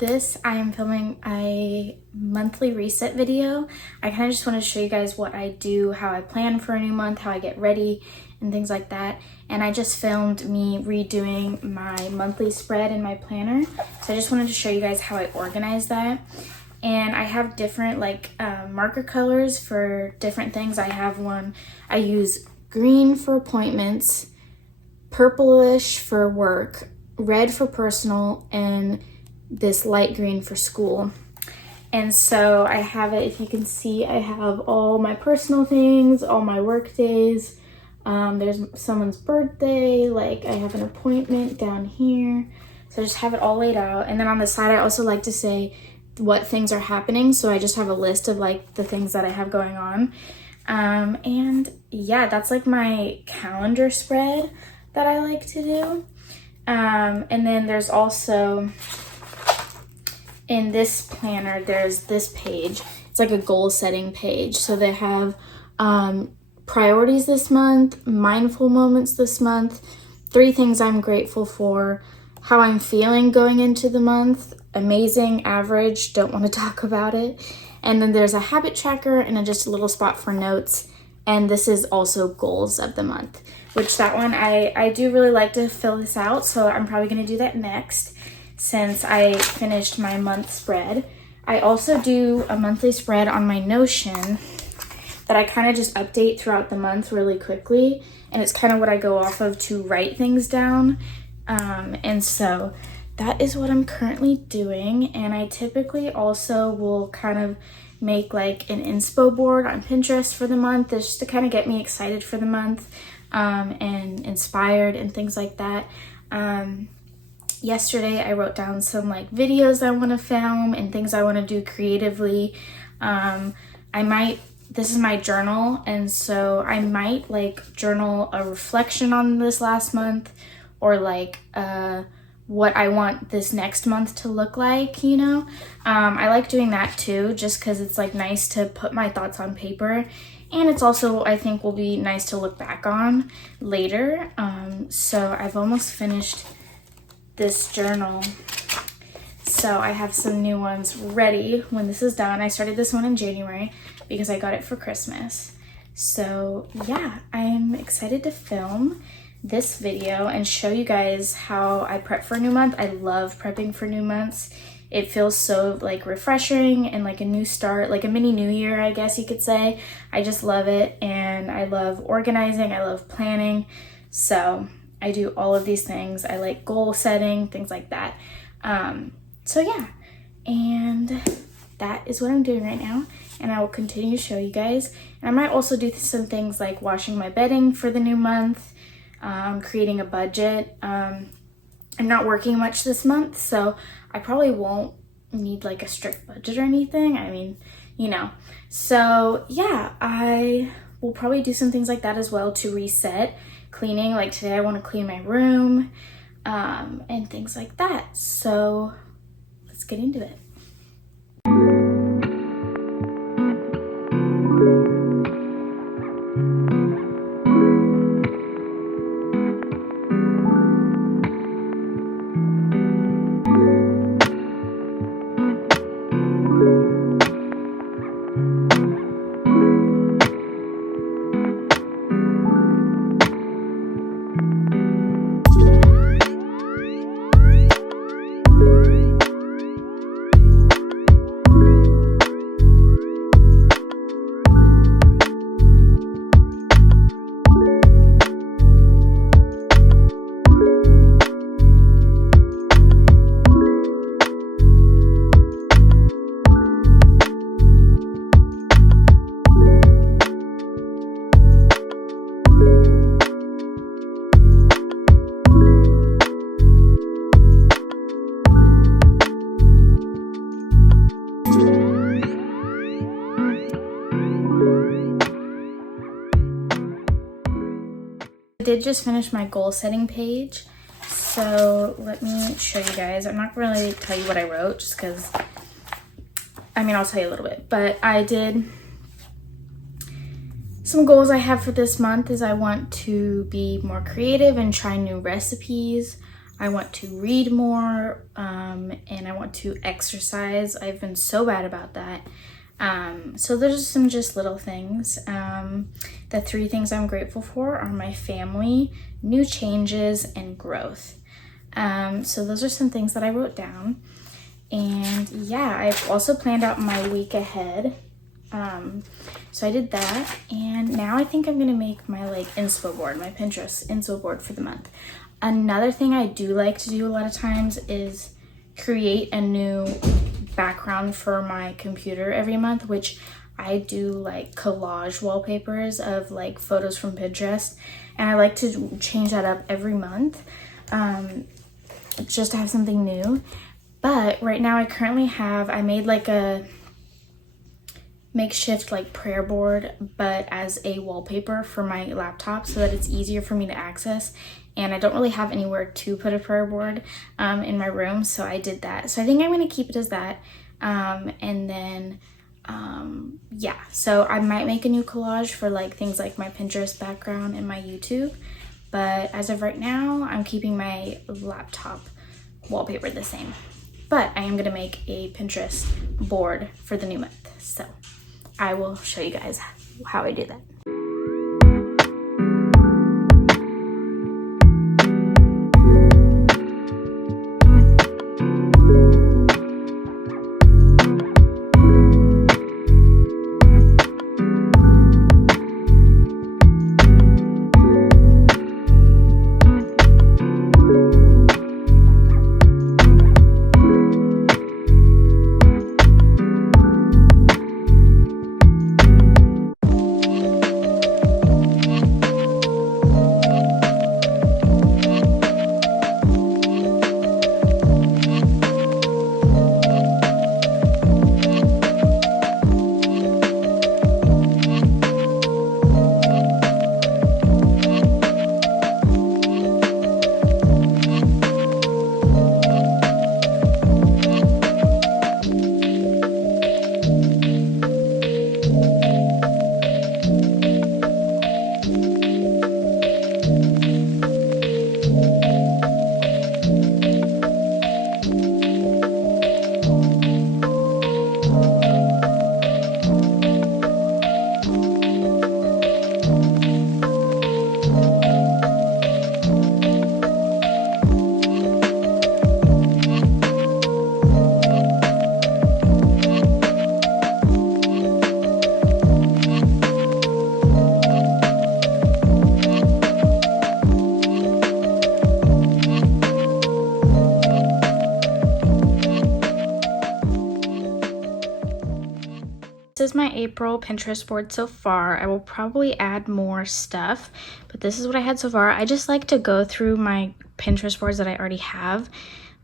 this, I am filming a monthly reset video. I kind of just want to show you guys what I do, how I plan for a new month, how I get ready, and things like that. And I just filmed me redoing my monthly spread in my planner. So I just wanted to show you guys how I organize that. And I have different marker colors for different things. I have one, I use green for appointments, purplish for work, red for personal, and this light green for school. And so I have it, if you can see, I have all my personal things, all my work days. There's someone's birthday, like I have an appointment down here. So I just have it all laid out. And then on the side, I also like to say what things are happening. So I just have a list of like the things that I have going on. And yeah, that's like my calendar spread that I like to do. And then there's also, in this planner, there's this page. It's like a goal setting page. So they have priorities this month, mindful moments this month, 3 things I'm grateful for, how I'm feeling going into the month, amazing, average, don't want to talk about it. And then there's a habit tracker and then just a little spot for notes. And this is also goals of the month, which that one, I do really like to fill this out. So I'm probably going to do that next since I finished my month spread. I also do a monthly spread on my Notion that I kind of just update throughout the month really quickly. And it's kind of what I go off of to write things down. And so that is what I'm currently doing. And I typically also will kind of make like an inspo board on Pinterest for the month just to kind of get me excited for the month and inspired and things like that. Yesterday I wrote down some like videos I want to film and things I want to do creatively. This is my journal, and so I might like journal a reflection on this last month or like what I want this next month to look like, you know? I like doing that too, just because it's like nice to put my thoughts on paper. And it's also, I think, will be nice to look back on later. So I've almost finished this journal. So I have some new ones ready when this is done. I started this one in January because I got it for Christmas. So yeah, I'm excited to film this video and show you guys how I prep for a new month. I love prepping for new months. It feels so like refreshing and like a new start, like a mini new year, I guess you could say. I just love it, and I love organizing, I love planning. So I do all of these things. I like goal setting, things like that. So yeah, and that is what I'm doing right now, and I will continue to show you guys. And I might also do some things like washing my bedding for the new month, creating a budget. I'm not working much this month, so I probably won't need like a strict budget or anything. I mean, you know. So yeah, I will probably do some things like that as well to reset. Cleaning, like today I want to clean my room, and things like that. So let's get into it. I did just finish my goal setting page, so let me show you guys. I'm not going to really tell you what I wrote just because, I mean, I'll tell you a little bit, but I did some goals I have for this month is I want to be more creative and try new recipes. I want to read more, and I want to exercise. I've been so bad about that. So those are some just little things. The 3 things I'm grateful for are my family, new changes, and growth. So those are some things that I wrote down. And yeah, I've also planned out my week ahead. So I did that, and now I think I'm gonna make my like inspo board, my Pinterest inspo board for the month. Another thing I do like to do a lot of times is create a new background for my computer every month, which I do like collage wallpapers of like photos from Pinterest, and I like to change that up every month, just to have something new. But right now I made like a makeshift like prayer board, but as a wallpaper for my laptop so that it's easier for me to access, and I don't really have anywhere to put a prayer board in my room, so I did that. So I think I'm going to keep it as that, and then yeah, so I might make a new collage for like things like my Pinterest background and my YouTube, but as of right now I'm keeping my laptop wallpaper the same. But I am going to make a Pinterest board for the new month, so I will show you guys how I do that. This is my April Pinterest board so far. I will probably add more stuff, but this is what I had so far. I just like to go through my Pinterest boards that I already have.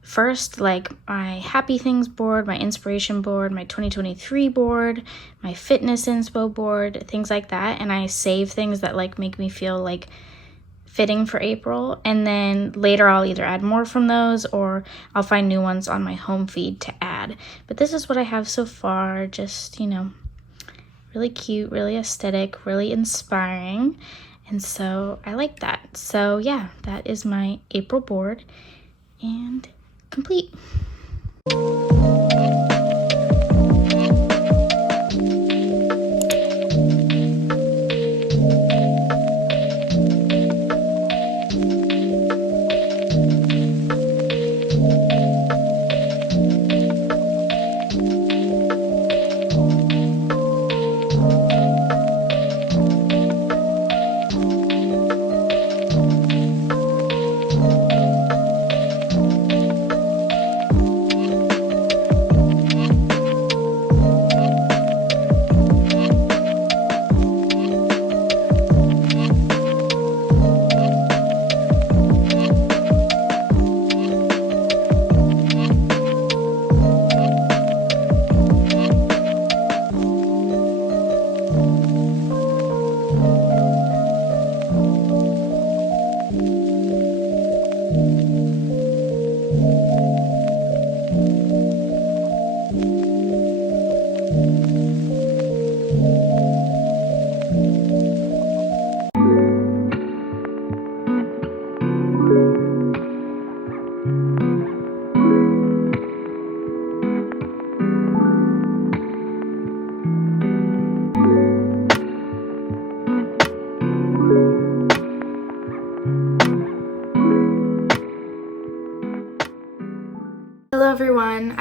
First, like my happy things board, my inspiration board, my 2023 board, my fitness inspo board, things like that. And I save things that like make me feel like fitting for April, and then later I'll either add more from those or I'll find new ones on my home feed to add. But this is what I have so far, just, you know, really cute, really aesthetic, really inspiring, and so I like that. So yeah, that is my April board and complete.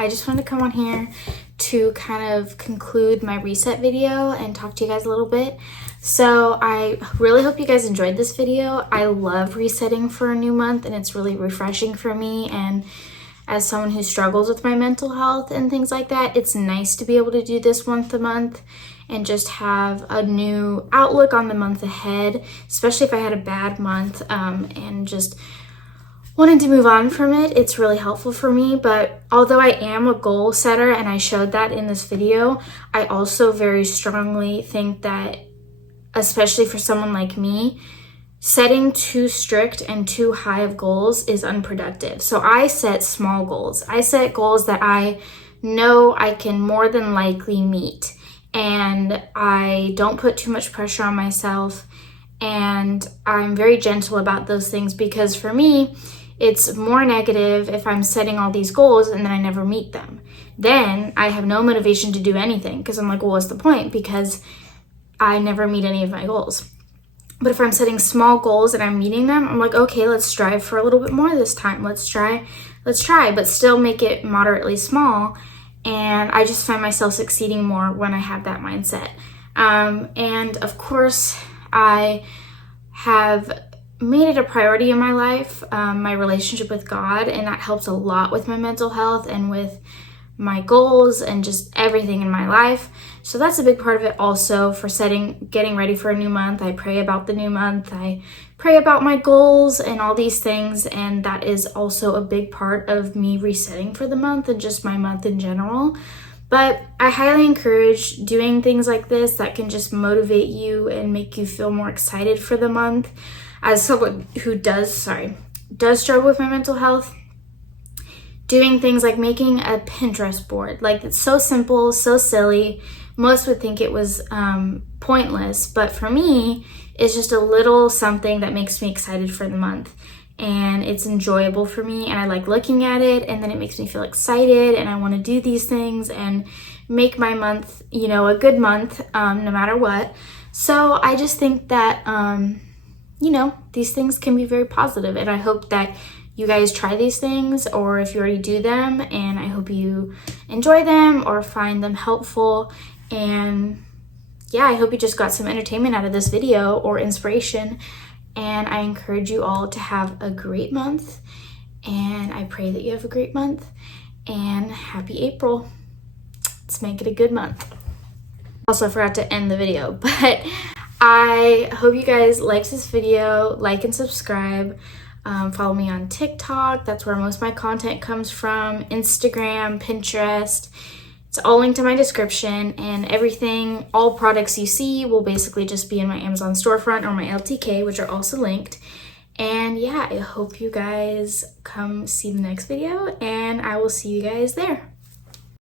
I just wanted to come on here to kind of conclude my reset video and talk to you guys a little bit. So I really hope you guys enjoyed this video. I love resetting for a new month, and it's really refreshing for me, and as someone who struggles with my mental health and things like that, it's nice to be able to do this once a month and just have a new outlook on the month ahead, especially if I had a bad month and just wanted to move on from it. It's really helpful for me. But although I am a goal setter and I showed that in this video, I also very strongly think that, especially for someone like me, setting too strict and too high of goals is unproductive. So I set small goals. I set goals that I know I can more than likely meet, and I don't put too much pressure on myself, and I'm very gentle about those things, because for me, it's more negative if I'm setting all these goals and then I never meet them. Then I have no motivation to do anything, because I'm like, well, what's the point? Because I never meet any of my goals. But if I'm setting small goals and I'm meeting them, I'm like, okay, let's strive for a little bit more this time. Let's try, but still make it moderately small. And I just find myself succeeding more when I have that mindset. And of course, I have made it a priority in my life, my relationship with God, and that helps a lot with my mental health and with my goals and just everything in my life. So that's a big part of it also for getting ready for a new month. I pray about the new month. I pray about my goals and all these things, and that is also a big part of me resetting for the month and just my month in general. But I highly encourage doing things like this that can just motivate you and make you feel more excited for the month. As someone who does struggle with my mental health, doing things like making a Pinterest board, like, it's so simple, so silly. Most would think it was pointless, but for me, it's just a little something that makes me excited for the month. And it's enjoyable for me, and I like looking at it, and then it makes me feel excited, and I want to do these things and make my month, a good month, no matter what. So I just think that, these things can be very positive, and I hope that you guys try these things, or if you already do them, and I hope you enjoy them or find them helpful. And yeah, I hope you just got some entertainment out of this video or inspiration. And I encourage you all to have a great month, and I pray that you have a great month, and happy April. Let's make it a good month. Also, I forgot to end the video, but I hope you guys liked this video. Like and subscribe. Follow me on TikTok. That's where most of my content comes from. Instagram, Pinterest. It's all linked in my description, and everything, all products you see will basically just be in my Amazon storefront or my LTK, which are also linked. And yeah, I hope you guys come see the next video, and I will see you guys there.